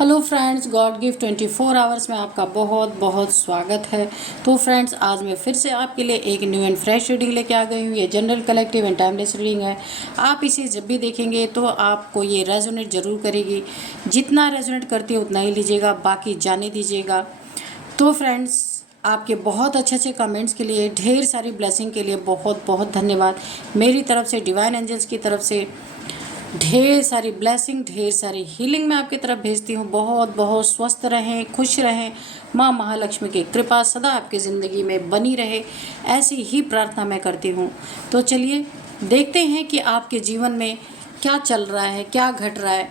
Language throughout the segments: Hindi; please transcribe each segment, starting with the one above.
Hello friends, God gift 24 hours में आपका बहुत बहुत स्वागत है। तो फ्रेंड्स, आज मैं फिर से आपके लिए एक न्यू एंड फ्रेश रीडिंग लेके आ गई हूँ। ये general collective and timeless reading है। आप इसे जब भी देखेंगे तो आपको ये रेजोनेट ज़रूर करेगी। जितना रेजोनेट करती है उतना ही लीजिएगा, बाकी जाने दीजिएगा। तो फ्रेंड्स, आपके बहुत अच्छे अच्छे कमेंट्स के लिए, ढेर सारी ब्लेसिंग के लिए बहुत बहुत धन्यवाद। मेरी तरफ से, डिवाइन एंजल्स की तरफ से ढेर सारी ब्लेसिंग, ढेर सारी हीलिंग मैं आपकी तरफ भेजती हूँ। बहुत बहुत स्वस्थ रहें, खुश रहें। माँ महालक्ष्मी की कृपा सदा आपकी ज़िंदगी में बनी रहे, ऐसी ही प्रार्थना मैं करती हूँ। तो चलिए देखते हैं कि आपके जीवन में क्या चल रहा है, क्या घट रहा है।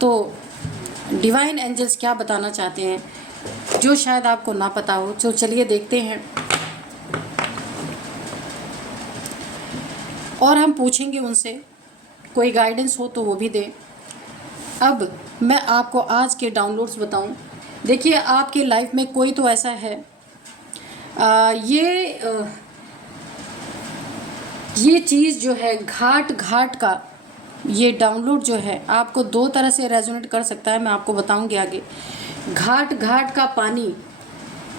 तो डिवाइन एंजल्स क्या बताना चाहते हैं जो शायद आपको ना पता हो। तो चलिए देखते हैं, और हम पूछेंगे उनसे, कोई गाइडेंस हो तो वो भी दें। अब मैं आपको आज के डाउनलोड्स बताऊं। देखिए, आपके लाइफ में कोई तो ऐसा है, ये चीज़ जो है, घाट घाट का ये डाउनलोड जो है आपको दो तरह से रेजोनेट कर सकता है। मैं आपको बताऊंगी आगे। घाट घाट का पानी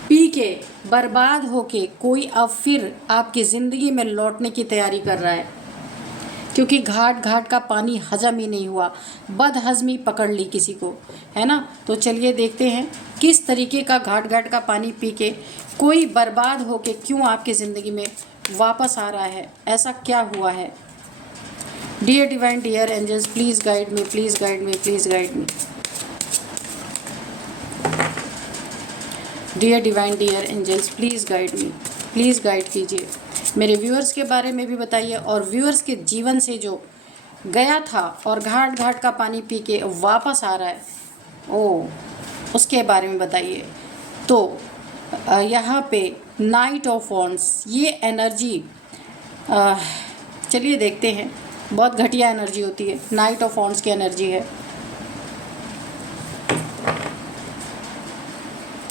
पी के बर्बाद होके कोई अब फिर आपकी ज़िंदगी में लौटने की तैयारी कर रहा है, क्योंकि घाट घाट का पानी हजम ही नहीं हुआ, बदहजमी पकड़ ली किसी को, है ना। तो चलिए देखते हैं किस तरीके का घाट घाट का पानी पी के कोई बर्बाद होके क्यों आपकी ज़िंदगी में वापस आ रहा है, ऐसा क्या हुआ है। Dear divine, dear angels, please guide me, please guide me, please guide me. Dear divine, dear angels, please guide me, please guide कीजिए। मेरे व्यूअर्स के बारे में भी बताइए, और व्यूअर्स के जीवन से जो गया था और घाट घाट का पानी पी के वापस आ रहा है, उसके बारे में बताइए। तो यहाँ पे नाइट ऑफ वॉन्ड्स, ये एनर्जी, चलिए देखते हैं। बहुत घटिया एनर्जी होती है, नाइट ऑफ वॉन्ड्स की एनर्जी है।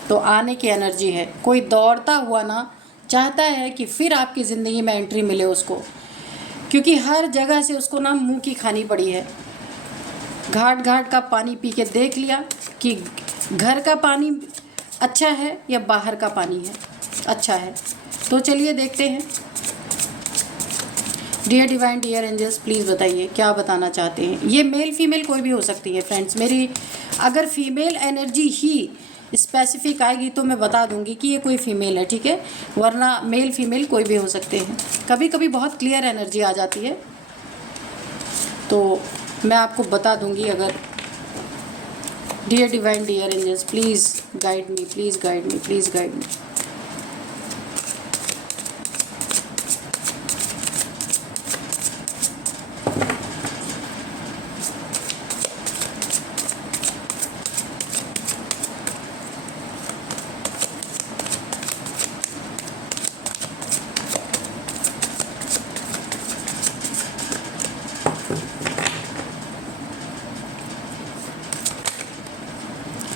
तो आने की एनर्जी है। कोई दौड़ता हुआ ना चाहता है कि फिर आपकी ज़िंदगी में एंट्री मिले उसको, क्योंकि हर जगह से उसको ना मुंह की खानी पड़ी है। घाट घाट का पानी पी के देख लिया कि घर का पानी अच्छा है या बाहर का पानी है अच्छा है। तो चलिए देखते हैं। Dear divine, dear angels, please बताइए क्या बताना चाहते हैं। ये मेल फीमेल कोई भी हो सकती है फ्रेंड्स। मेरी अगर फीमेल एनर्जी ही स्पेसिफिक आएगी तो मैं बता दूंगी कि ये कोई फीमेल है, ठीक है, वरना मेल फीमेल कोई भी हो सकते हैं। कभी कभी बहुत क्लियर एनर्जी आ जाती है तो मैं आपको बता दूंगी। अगर dear divine, dear angels, please guide me, please guide me, please guide me.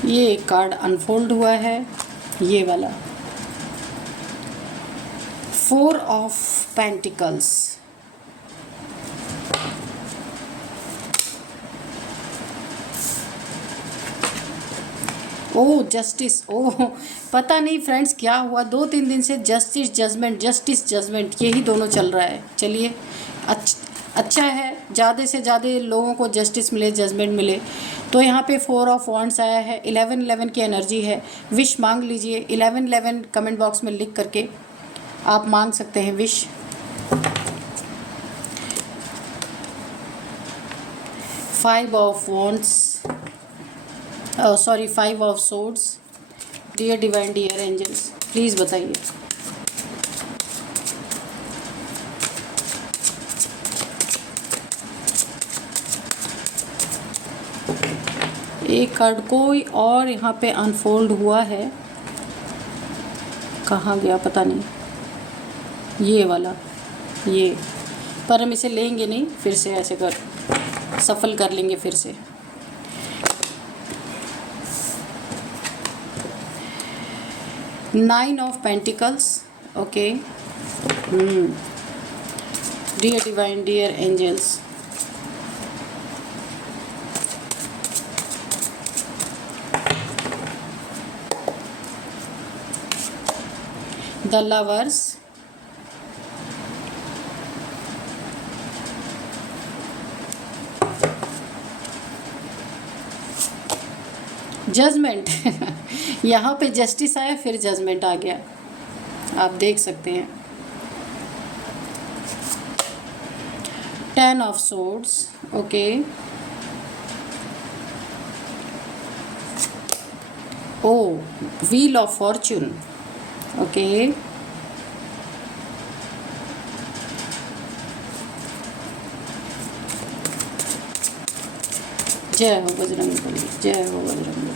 ये एक कार्ड अनफोल्ड हुआ है, ये वाला 4 of pentacles. Oh justice, oh पता नहीं फ्रेंड्स क्या हुआ, 2-3 दिन से जस्टिस जजमेंट, जस्टिस जजमेंट, यही दोनों चल रहा है। चलिए अच्छा है, ज़्यादा से ज़्यादा लोगों को जस्टिस मिले, जजमेंट मिले। तो यहाँ पे 4 ऑफ वॉन्ड्स आया है, 11-11 की एनर्जी है। विश मांग लीजिए, 11-11 कमेंट बॉक्स में लिख करके आप मांग सकते हैं wish. Five of wands, sorry 5 of swords. Dear divine, dear angels, please बताइए। एक कार्ड कोई और यहाँ पे अनफोल्ड हुआ है, कहाँ गया पता नहीं, ये वाला, ये, पर हम इसे लेंगे नहीं, फिर से ऐसे कर सफल कर लेंगे फिर से। Nine of pentacles, okay. Dear divine, dear angels, the lovers, judgement. यहाँ पे जस्टिस आया, फिर जजमेंट आ गया, आप देख सकते हैं। 10 of swords, okay. Oh, wheel of fortune, okay. जय हो बजरंगबली, जय हो बजरंगबली,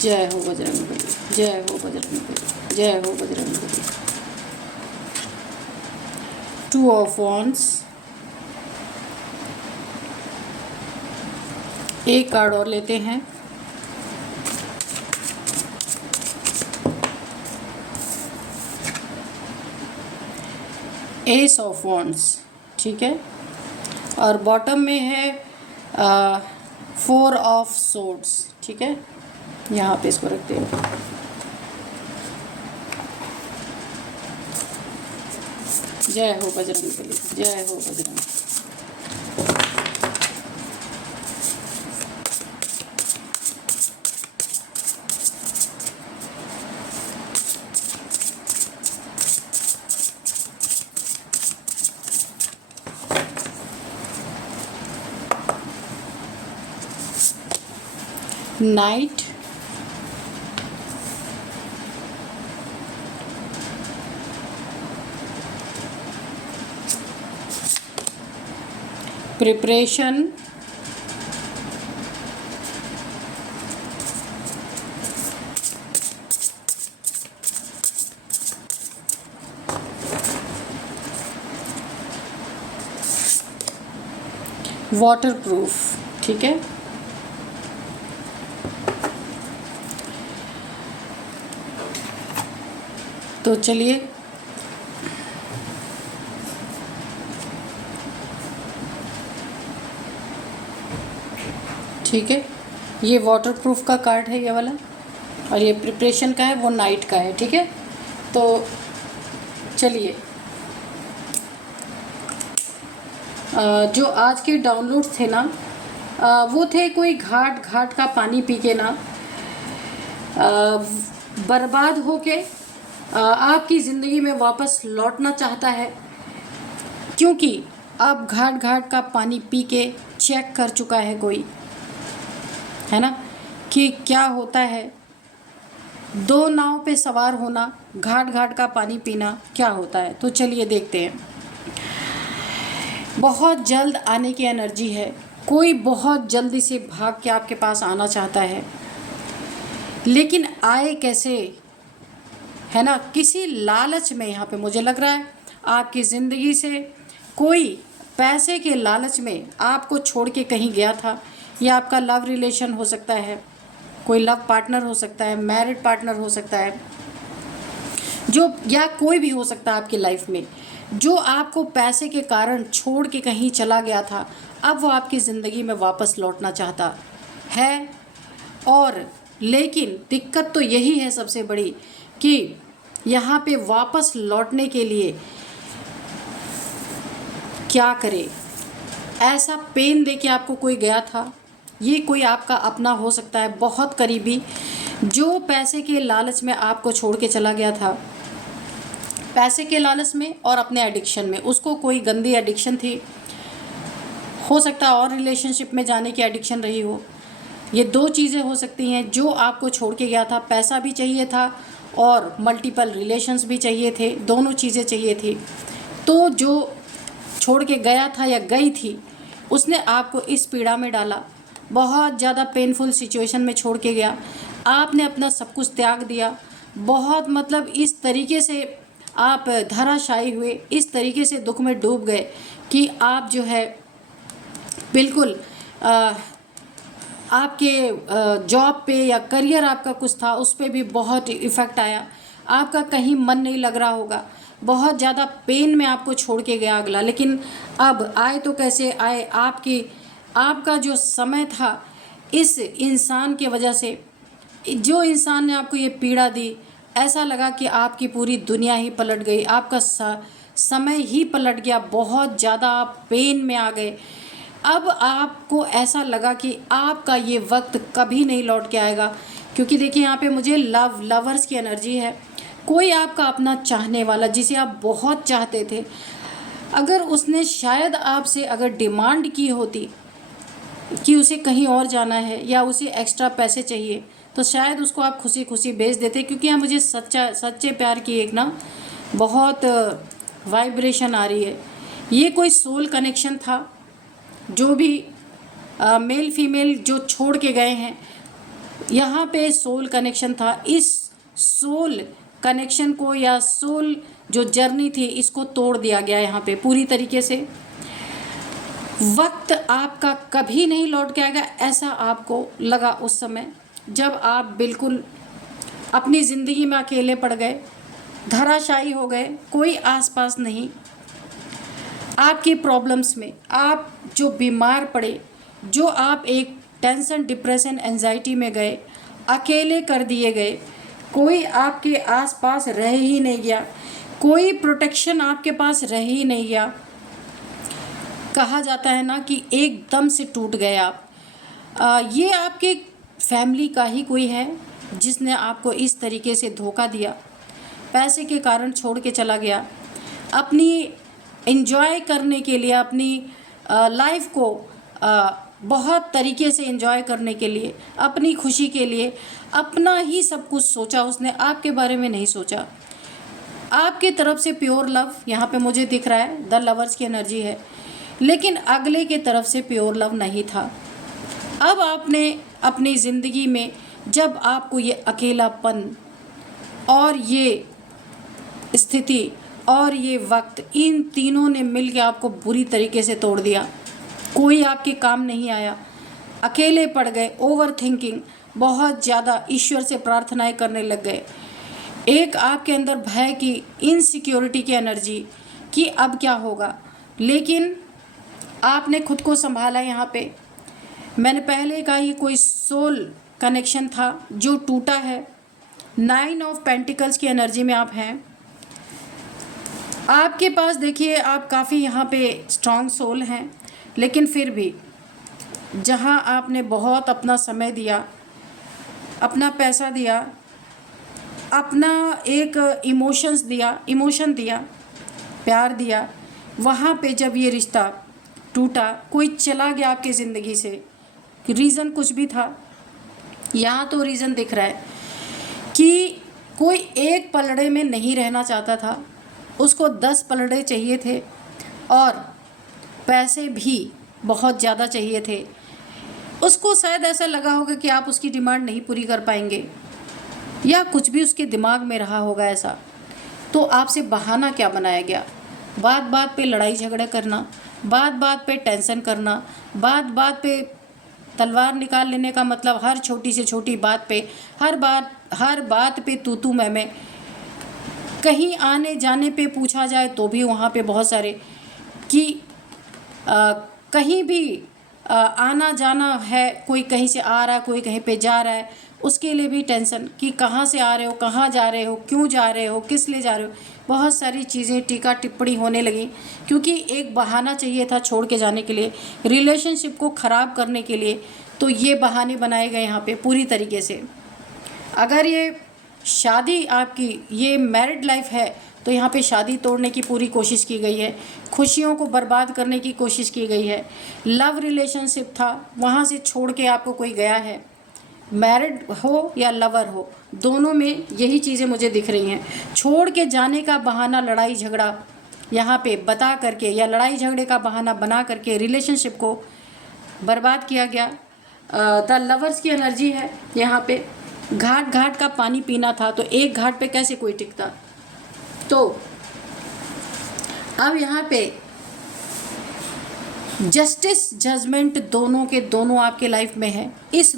जय हो बजरंगबली, जय हो बजरंगबली, जय हो बजरंगबली। 2 ऑफ वॉन्ड्स, एक कार्ड और लेते हैं। एस ऑफ वॉन्ड्स, ठीक है। और बॉटम में है 4 ऑफ सोर्ड्स, ठीक है। यहाँ पे इसको रखते हैं। जय हो बजरंगबली, जय हो बजरंग। नाइट, प्रिपरेशन, वाटरप्रूफ, ठीक है। तो चलिए ठीक है, ये वाटरप्रूफ का कार्ड है ये वाला, और ये प्रिपरेशन का है, वो नाइट का है, ठीक है। तो चलिए, जो आज के डाउनलोड थे ना, वो थे कोई घाट घाट का पानी पी के ना बर्बाद होके आपकी ज़िंदगी में वापस लौटना चाहता है, क्योंकि अब घाट घाट का पानी पी के चेक कर चुका है कोई, है ना, कि क्या होता है 2 नाव पे सवार होना, घाट घाट का पानी पीना क्या होता है। तो चलिए देखते हैं। बहुत जल्द आने की एनर्जी है, कोई बहुत जल्दी से भाग के आपके पास आना चाहता है, लेकिन आए कैसे, है ना, किसी लालच में। यहाँ पे मुझे लग रहा है आपकी ज़िंदगी से कोई पैसे के लालच में आपको छोड़ के कहीं गया था। या आपका लव रिलेशन हो सकता है, कोई लव पार्टनर हो सकता है, मैरिड पार्टनर हो सकता है, जो या कोई भी हो सकता है आपकी लाइफ में, जो आपको पैसे के कारण छोड़ के कहीं चला गया था। अब वो आपकी ज़िंदगी में वापस लौटना चाहता है। और लेकिन दिक्कत तो यही है सबसे बड़ी, कि यहाँ पे वापस लौटने के लिए क्या करे। ऐसा पेन दे के आपको कोई गया था, ये कोई आपका अपना हो सकता है, बहुत करीबी, जो पैसे के लालच में आपको छोड़ के चला गया था। पैसे के लालच में और अपने एडिक्शन में, उसको कोई गंदी एडिक्शन थी, हो सकता है और रिलेशनशिप में जाने की एडिक्शन रही हो। ये 2 चीज़ें हो सकती हैं जो आपको छोड़ के गया था। पैसा भी चाहिए था और मल्टीपल रिलेशंस भी चाहिए थे, दोनों चीज़ें चाहिए थी। तो जो छोड़ के गया था या गई थी, उसने आपको इस पीड़ा में डाला, बहुत ज़्यादा पेनफुल सिचुएशन में छोड़ के गया। आपने अपना सब कुछ त्याग दिया, बहुत मतलब इस तरीके से आप धराशायी हुए, इस तरीके से दुख में डूब गए कि आप जो है बिल्कुल आपके जॉब पे या करियर आपका कुछ था, उस पर भी बहुत इफ़ेक्ट आया। आपका कहीं मन नहीं लग रहा होगा, बहुत ज़्यादा पेन में आपको छोड़ के गया अगला। लेकिन अब आए तो कैसे आए, आपका जो समय था, इस इंसान की वजह से, जो इंसान ने आपको ये पीड़ा दी, ऐसा लगा कि आपकी पूरी दुनिया ही पलट गई, आपका समय ही पलट गया, बहुत ज़्यादा आप पेन में आ गए। अब आपको ऐसा लगा कि आपका ये वक्त कभी नहीं लौट के आएगा, क्योंकि देखिए यहाँ पे मुझे लवर्स की एनर्जी है। कोई आपका अपना चाहने वाला जिसे आप बहुत चाहते थे, अगर उसने शायद आपसे अगर डिमांड की होती कि उसे कहीं और जाना है या उसे एक्स्ट्रा पैसे चाहिए, तो शायद उसको आप खुशी खुशी भेज देते, क्योंकि यहाँ मुझे सच्चे प्यार की एक ना बहुत वाइब्रेशन आ रही है। ये कोई सोल कनेक्शन था, जो भी मेल फीमेल जो छोड़ के गए हैं, यहाँ पे सोल कनेक्शन था। इस सोल कनेक्शन को या सोल जो जर्नी थी, इसको तोड़ दिया गया यहाँ पे पूरी तरीके से। वक्त आपका कभी नहीं लौट के आएगा, ऐसा आपको लगा उस समय जब आप बिल्कुल अपनी ज़िंदगी में अकेले पड़ गए, धराशायी हो गए, कोई आसपास नहीं। आपकी प्रॉब्लम्स में आप जो बीमार पड़े, जो आप एक टेंशन, डिप्रेशन, एंजाइटी में गए, अकेले कर दिए गए, कोई आपके आसपास रह ही नहीं गया, कोई प्रोटेक्शन आपके पास रह ही नहीं गया। कहा जाता है ना कि एकदम से टूट गए आप। ये आपके फैमिली का ही कोई है जिसने आपको इस तरीके से धोखा दिया, पैसे के कारण छोड़ के चला गया। अपनी एंजॉय करने के लिए, अपनी लाइफ को बहुत तरीके से एंजॉय करने के लिए, अपनी खुशी के लिए अपना ही सब कुछ सोचा उसने, आपके बारे में नहीं सोचा। आपके तरफ से प्योर लव यहाँ पे मुझे दिख रहा है, द लवर्स की एनर्जी है, लेकिन अगले के तरफ से प्योर लव नहीं था। अब आपने अपनी ज़िंदगी में जब आपको ये अकेलापन और ये स्थिति और ये वक्त, इन तीनों ने मिल के आपको बुरी तरीके से तोड़ दिया। कोई आपके काम नहीं आया, अकेले पड़ गए, ओवर थिंकिंग, बहुत ज़्यादा ईश्वर से प्रार्थनाएं करने लग गए। एक आपके अंदर भय की, इनसिक्योरिटी की एनर्जी कि अब क्या होगा, लेकिन आपने खुद को संभाला। यहाँ पे मैंने पहले कहा, ये कोई सोल कनेक्शन था जो टूटा है। 9 ऑफ पेंटिकल्स की एनर्जी में आप हैं। आपके पास देखिए, आप काफ़ी यहाँ पे स्ट्रॉन्ग सोल हैं, लेकिन फिर भी जहाँ आपने बहुत अपना समय दिया, अपना पैसा दिया, अपना एक इमोशन दिया, प्यार दिया, वहाँ पे जब ये रिश्ता टूटा, कोई चला गया आपकी ज़िंदगी से, रीज़न कुछ भी था, यहाँ तो रीज़न दिख रहा है कि कोई एक पलड़े में नहीं रहना चाहता था, उसको 10 पलड़े चाहिए थे और पैसे भी बहुत ज़्यादा चाहिए थे। उसको शायद ऐसा लगा होगा कि आप उसकी डिमांड नहीं पूरी कर पाएंगे, या कुछ भी उसके दिमाग में रहा होगा ऐसा। तो आपसे बहाना क्या बनाया गया, बात बात पे लड़ाई झगड़ा करना, बात बात पे टेंशन करना, बात बात पे तलवार निकाल लेने का मतलब हर छोटी से छोटी बात पे, हर बात पे तू मैं। कहीं आने जाने पे पूछा जाए तो भी वहाँ पे बहुत सारे कि कहीं भी आना जाना है, कोई कहीं से आ रहा है, कोई कहीं पे जा रहा है, उसके लिए भी टेंशन कि कहाँ से आ रहे हो, कहाँ जा रहे हो, क्यों जा रहे हो, किस लिए जा रहे हो। बहुत सारी चीज़ें टीका टिप्पणी होने लगी, क्योंकि एक बहाना चाहिए था छोड़ के जाने के लिए, रिलेशनशिप को ख़राब करने के लिए। तो ये बहाने बनाए गए यहाँ पे पूरी तरीके से। अगर ये शादी आपकी ये मैरिड लाइफ है, तो यहाँ पे शादी तोड़ने की पूरी कोशिश की गई है, खुशियों को बर्बाद करने की कोशिश की गई है। लव रिलेशनशिप था, वहाँ से छोड़ के आपको कोई गया है, मैरिड हो या लवर हो, दोनों में यही चीज़ें मुझे दिख रही हैं। छोड़ के जाने का बहाना लड़ाई झगड़ा यहाँ पे बता करके, या लड़ाई झगड़े का बहाना बना करके रिलेशनशिप को बर्बाद किया गया। द लवर्स की एनर्जी है यहाँ पे। घाट घाट का पानी पीना था, तो एक घाट पे कैसे कोई टिकता। तो अब यहाँ पे जस्टिस जजमेंट दोनों के दोनों आपके लाइफ में है। इस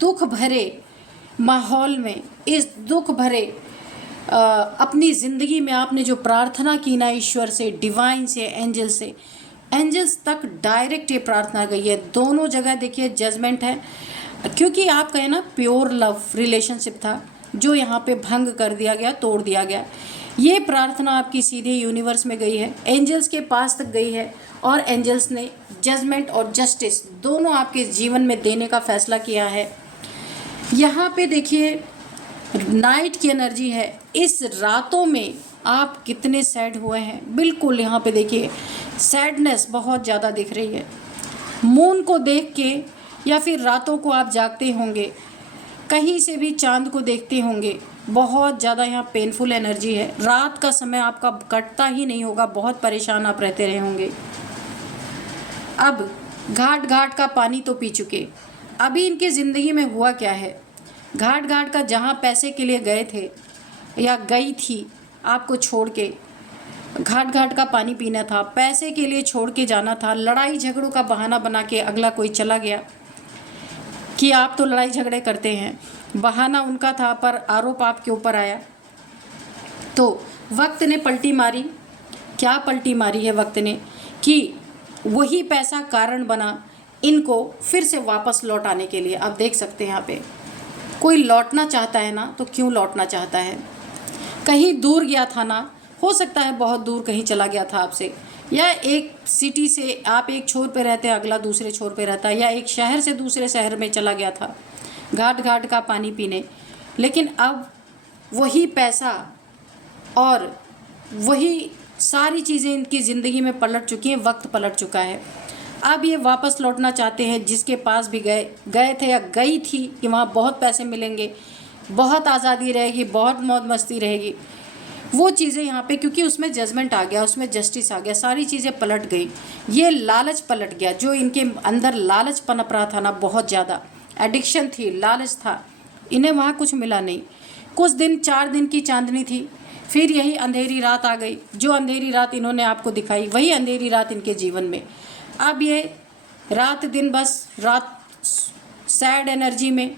दुख भरे माहौल में, इस दुख भरे अपनी ज़िंदगी में आपने जो प्रार्थना की ना ईश्वर से, डिवाइन से, एंजल्स तक डायरेक्ट ये प्रार्थना गई है। दोनों जगह देखिए जजमेंट है, क्योंकि आपका है ना प्योर लव रिलेशनशिप था, जो यहाँ पे भंग कर दिया गया, तोड़ दिया गया। ये प्रार्थना आपकी सीधे यूनिवर्स में गई है, एंजल्स के पास तक गई है, और एंजल्स ने जजमेंट और जस्टिस दोनों आपके जीवन में देने का फैसला किया है। यहाँ पे देखिए नाइट की एनर्जी है। इस रातों में आप कितने सैड हुए हैं, बिल्कुल यहाँ पे देखिए सैडनेस बहुत ज़्यादा दिख रही है। मून को देख के या फिर रातों को आप जागते होंगे, कहीं से भी चांद को देखते होंगे, बहुत ज़्यादा यहाँ पेनफुल एनर्जी है। रात का समय आपका कटता ही नहीं होगा, बहुत परेशान आप रहते रहे होंगे। अब घाट घाट का पानी तो पी चुके, अभी इनकी ज़िंदगी में हुआ क्या है? घाट घाट का जहाँ पैसे के लिए गए थे या गई थी आपको छोड़ के, घाट घाट का पानी पीना था, पैसे के लिए छोड़ के जाना था, लड़ाई झगड़ों का बहाना बना के अगला कोई चला गया कि आप तो लड़ाई झगड़े करते हैं, बहाना उनका था पर आरोप आपके ऊपर आया। तो वक्त ने पलटी मारी। क्या पलटी मारी है वक्त ने? कि वही पैसा कारण बना इनको फिर से वापस लौट आने के लिए। आप देख सकते हैं यहाँ पे कोई लौटना चाहता है ना, तो क्यों लौटना चाहता है? कहीं दूर गया था ना, हो सकता है बहुत दूर कहीं चला गया था आपसे, या एक सिटी से आप एक छोर पे रहते हैं, अगला दूसरे छोर पे रहता है, या एक शहर से दूसरे शहर में चला गया था घाट घाट का पानी पीने। लेकिन अब वही पैसा और वही सारी चीज़ें इनकी ज़िंदगी में पलट चुकी हैं, वक्त पलट चुका है। अब ये वापस लौटना चाहते हैं, जिसके पास भी गए थे या गई थी कि वहाँ बहुत पैसे मिलेंगे, बहुत आज़ादी रहेगी, बहुत मौज मस्ती रहेगी, वो चीज़ें यहाँ पे, क्योंकि उसमें जजमेंट आ गया, उसमें जस्टिस आ गया, सारी चीज़ें पलट गई। ये लालच पलट गया, जो इनके अंदर लालच पनप रहा था ना, बहुत ज़्यादा एडिक्शन थी, लालच था, इन्हें वहाँ कुछ मिला नहीं। कुछ दिन 4 दिन की चांदनी थी, फिर यही अंधेरी रात आ गई। जो अंधेरी रात इन्होंने आपको दिखाई, वही अंधेरी रात इनके जीवन में। अब ये रात दिन बस रात सैड एनर्जी में,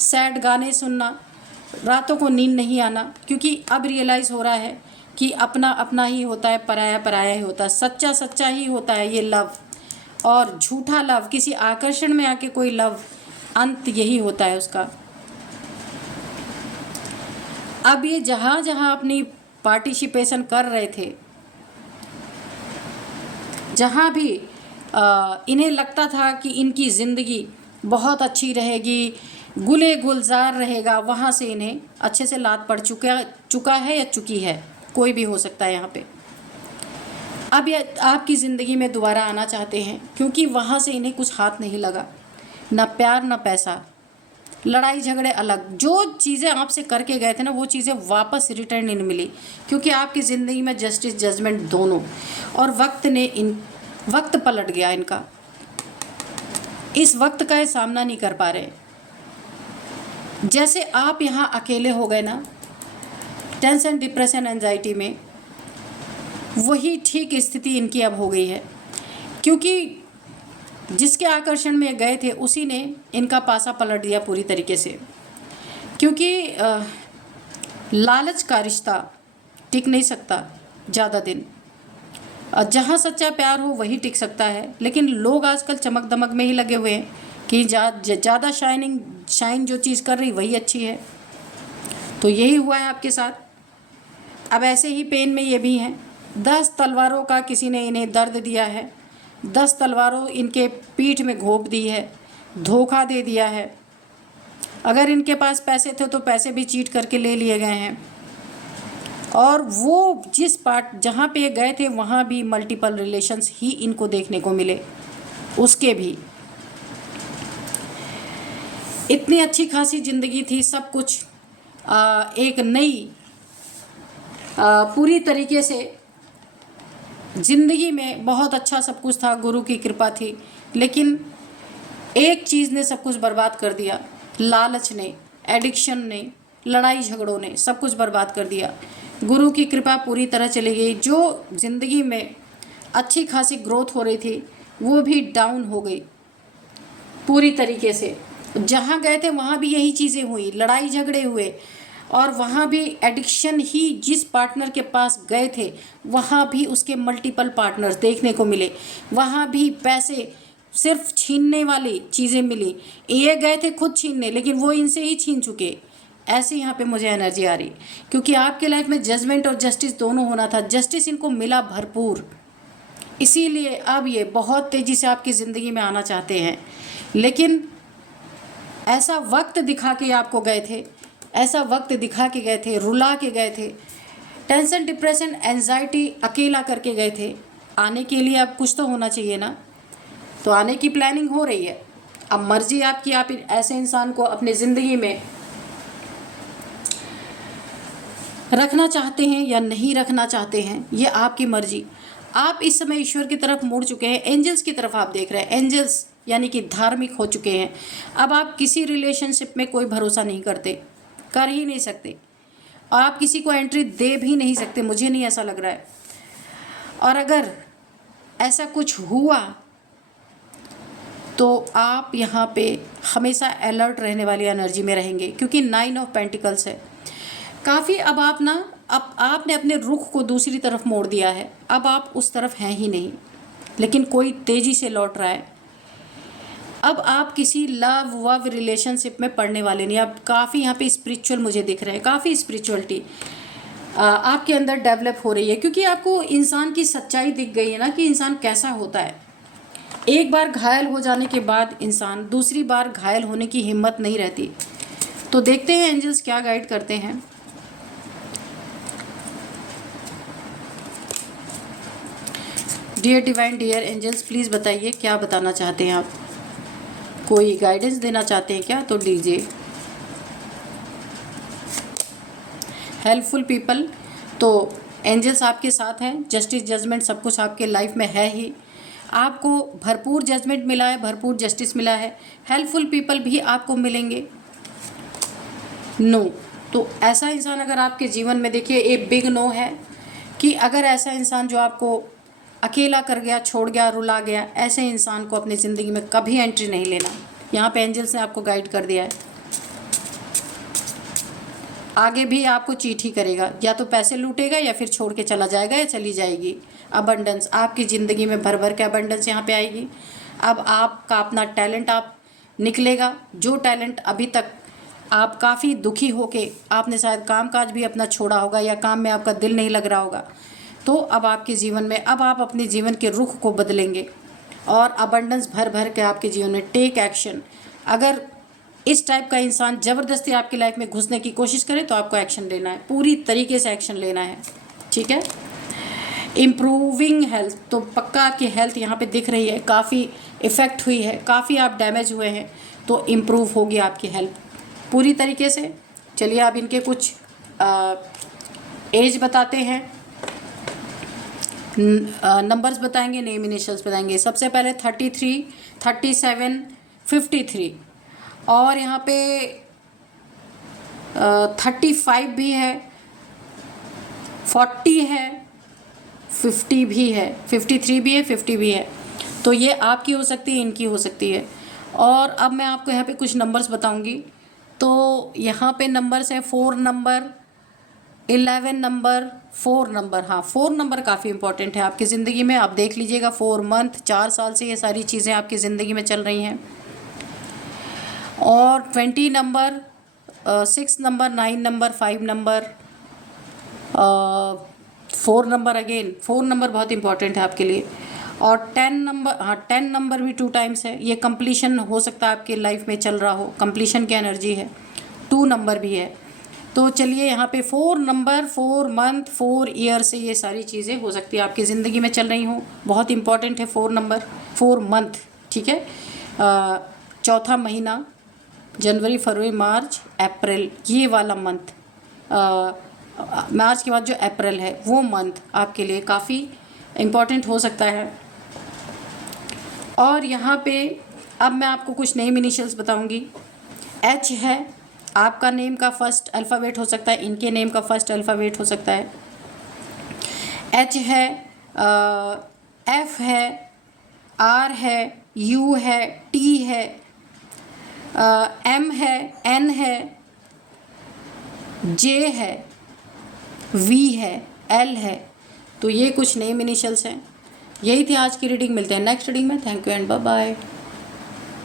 सैड गाने सुनना, रातों को नींद नहीं आना, क्योंकि अब रियलाइज़ हो रहा है कि अपना अपना ही होता है, पराया पराया ही होता है, सच्चा सच्चा ही होता है ये लव, और झूठा लव, किसी आकर्षण में आके कोई लव, अंत यही होता है उसका। अब ये जहाँ जहाँ अपनी पार्टिसिपेशन कर रहे थे, जहाँ भी इन्हें लगता था कि इनकी ज़िंदगी बहुत अच्छी रहेगी, गुले गुलजार रहेगा, वहाँ से इन्हें अच्छे से लात पड़ चुका है या चुकी है, कोई भी हो सकता है यहाँ पे। अब ये आपकी ज़िंदगी में दोबारा आना चाहते हैं, क्योंकि वहाँ से इन्हें कुछ हाथ नहीं लगा, ना प्यार ना पैसा, लड़ाई झगड़े अलग, जो चीज़ें आपसे करके गए थे ना, वो चीज़ें वापस रिटर्न नहीं मिली, क्योंकि आपकी ज़िंदगी में जस्टिस जजमेंट दोनों, और वक्त पलट गया इनका। इस वक्त का ये सामना नहीं कर पा रहे। जैसे आप यहाँ अकेले हो गए ना, टेंशन डिप्रेशन एंजाइटी में, वही ठीक स्थिति इनकी अब हो गई है, क्योंकि जिसके आकर्षण में गए थे उसी ने इनका पासा पलट दिया पूरी तरीके से। क्योंकि लालच का रिश्ता टिक नहीं सकता ज़्यादा दिन, जहाँ सच्चा प्यार हो वही टिक सकता है। लेकिन लोग आजकल चमक दमक में ही लगे हुए हैं कि ज़्यादा शाइन जो चीज़ कर रही वही अच्छी है। तो यही हुआ है आपके साथ। अब ऐसे ही पेन में ये भी हैं। 10 तलवारों का किसी ने इन्हें दर्द दिया है, 10 तलवारों इनके पीठ में घोंप दी है, धोखा दे दिया है। अगर इनके पास पैसे थे तो पैसे भी चीट करके ले लिए गए हैं, और वो जिस पार्ट जहाँ पे गए थे वहाँ भी मल्टीपल रिलेशंस ही इनको देखने को मिले। उसके भी इतनी अच्छी खासी ज़िंदगी थी, सब कुछ एक नई पूरी तरीके से ज़िंदगी में बहुत अच्छा सब कुछ था, गुरु की कृपा थी। लेकिन एक चीज़ ने सब कुछ बर्बाद कर दिया, लालच ने, एडिक्शन ने, लड़ाई झगड़ों ने सब कुछ बर्बाद कर दिया। गुरु की कृपा पूरी तरह चली गई। जो ज़िंदगी में अच्छी खासी ग्रोथ हो रही थी वो भी डाउन हो गई पूरी तरीके से। जहाँ गए थे वहाँ भी यही चीज़ें हुई, लड़ाई झगड़े हुए, और वहाँ भी एडिक्शन ही, जिस पार्टनर के पास गए थे वहाँ भी उसके मल्टीपल पार्टनर्स देखने को मिले, वहाँ भी पैसे सिर्फ छीनने वाली चीज़ें मिली। ये गए थे खुद छीनने, लेकिन वो इनसे ही छीन चुके। ऐसी यहाँ पे मुझे एनर्जी आ रही, क्योंकि आपके लाइफ में जजमेंट और जस्टिस दोनों होना था। जस्टिस इनको मिला भरपूर, इसीलिए अब ये बहुत तेज़ी से आपकी ज़िंदगी में आना चाहते हैं। लेकिन ऐसा वक्त दिखा के आपको गए थे, ऐसा वक्त दिखा के गए थे, रुला के गए थे, टेंशन, डिप्रेशन, एंजाइटी अकेला करके गए थे। आने के लिए अब कुछ तो होना चाहिए ना, तो आने की प्लानिंग हो रही है। अब मर्जी आपकी, आप ऐसे इंसान को अपने ज़िंदगी में रखना चाहते हैं या नहीं रखना चाहते हैं, ये आपकी मर्जी। आप इस समय ईश्वर की तरफ मुड़ चुके हैं, एंजल्स की तरफ आप देख रहे हैं। एंजल्स यानी कि धार्मिक हो चुके हैं। अब आप किसी रिलेशनशिप में कोई भरोसा नहीं करते, कर ही नहीं सकते, और आप किसी को एंट्री दे भी नहीं सकते, मुझे नहीं ऐसा लग रहा है। और अगर ऐसा कुछ हुआ तो आप यहाँ पे हमेशा अलर्ट रहने वाली एनर्जी में रहेंगे, क्योंकि 9 ऑफ पेंटिकल्स है। काफ़ी अब आपने अपने रुख को दूसरी तरफ मोड़ दिया है, अब आप उस तरफ हैं ही नहीं, लेकिन कोई तेज़ी से लौट रहा है। अब आप किसी लव वव रिलेशनशिप में पड़ने वाले नहीं। अब काफ़ी यहाँ पे स्पिरिचुअल मुझे दिख रहे हैं, काफ़ी स्पिरिचुअलिटी आपके अंदर डेवलप हो रही है, क्योंकि आपको इंसान की सच्चाई दिख गई है ना, कि इंसान कैसा होता है। एक बार घायल हो जाने के बाद इंसान दूसरी बार घायल होने की हिम्मत नहीं रहती। तो देखते हैं एंजल्स क्या गाइड करते हैं। Dear divine, dear angels, please बताइए क्या बताना चाहते हैं आप। कोई गाइडेंस देना चाहते हैं क्या, तो दीजिए। हेल्पफुल पीपल, तो एंजल्स आपके साथ हैं। जस्टिस, जजमेंट सब कुछ आपके लाइफ में है ही। आपको भरपूर जजमेंट मिला है, भरपूर जस्टिस मिला है। हेल्पफुल पीपल भी आपको मिलेंगे। नो, तो ऐसा इंसान अगर आपके जीवन में, देखिए ए बिग नो है कि अगर ऐसा इंसान जो आपको अकेला कर गया, छोड़ गया, रुला गया, ऐसे इंसान को अपनी ज़िंदगी में कभी एंट्री नहीं लेना। यहाँ पे एंजल्स ने आपको गाइड कर दिया है। आगे भी आपको चीट ही करेगा, या तो पैसे लूटेगा या फिर छोड़ के चला जाएगा या चली जाएगी। अबंडेंस आपकी ज़िंदगी में भर भर के अबंडेंस यहाँ पे आएगी। अब आपका अपना टैलेंट आप निकलेगा, जो टैलेंट अभी तक आप काफ़ी दुखी होके आपने शायद काम काज भी अपना छोड़ा होगा, या काम में आपका दिल नहीं लग रहा होगा, तो अब आपके जीवन में, अब आप अपने जीवन के रुख को बदलेंगे और अबंडेंस भर भर के आपके जीवन में। Take action. अगर इस टाइप का इंसान ज़बरदस्ती आपकी लाइफ में घुसने की कोशिश करे तो आपको एक्शन लेना है, पूरी तरीके से एक्शन लेना है, ठीक है। इम्प्रूविंग हेल्थ, तो पक्का आपकी हेल्थ यहाँ पे दिख रही है, काफ़ी इफ़ेक्ट हुई है, काफ़ी आप डैमेज हुए हैं, तो इम्प्रूव होगी आपकी हेल्थ पूरी तरीके से। चलिए आप इनके कुछ एज बताते हैं, नंबर्स बताएंगे, नेम इनिशियल्स बताएंगे। सबसे पहले 33, 37, 53, और यहाँ पे 35 भी है, 40 है, 50 भी है, 53 भी है, 50 भी है। तो ये आपकी हो सकती है, इनकी हो सकती है। और अब मैं आपको यहाँ पे कुछ नंबर्स बताऊंगी। तो यहाँ पे नंबर्स है 4 नंबर, 11 नंबर, 4 नंबर। हाँ, 4 नंबर काफ़ी इंपॉर्टेंट है आपकी ज़िंदगी में। आप देख लीजिएगा, 4 मंथ, 4 साल से ये सारी चीज़ें आपकी ज़िंदगी में चल रही हैं। और 20 number, 6 number, 9 number, 5 number, 4 number, again 4 number बहुत इंपॉर्टेंट है आपके लिए। और 10 नंबर, हाँ 10 नंबर भी 2 टाइम्स है। ये कंप्लीशन हो सकता है आपके लाइफ में चल रहा हो, कंप्लीशन की एनर्जी है। 2 नंबर भी है। तो चलिए यहाँ पे 4 नंबर, 4 मंथ, 4 ईयर से ये सारी चीज़ें हो सकती है आपकी ज़िंदगी में चल रही हों। बहुत इंपॉर्टेंट है 4 नंबर, 4 मंथ, ठीक है। चौथा महीना, जनवरी, फरवरी, मार्च, अप्रैल, ये वाला मंथ, मार्च के बाद जो अप्रैल है वो मंथ आपके लिए काफ़ी इम्पॉर्टेंट हो सकता है। और यहाँ पे अब मैं आपको कुछ नेम इनिशियल्स बताऊंगी। एच है, आपका नेम का फर्स्ट अल्फ़ाबेट हो सकता है, इनके नेम का फर्स्ट अल्फ़ाबेट हो सकता है। एच है, एफ है, आर है, यू है, टी है, एम है, एन है, जे है, वी है, एल है। तो ये कुछ नेम इनिशियल्स हैं। यही थी आज की रीडिंग। मिलते हैं नेक्स्ट रीडिंग में। Thank you and bye bye.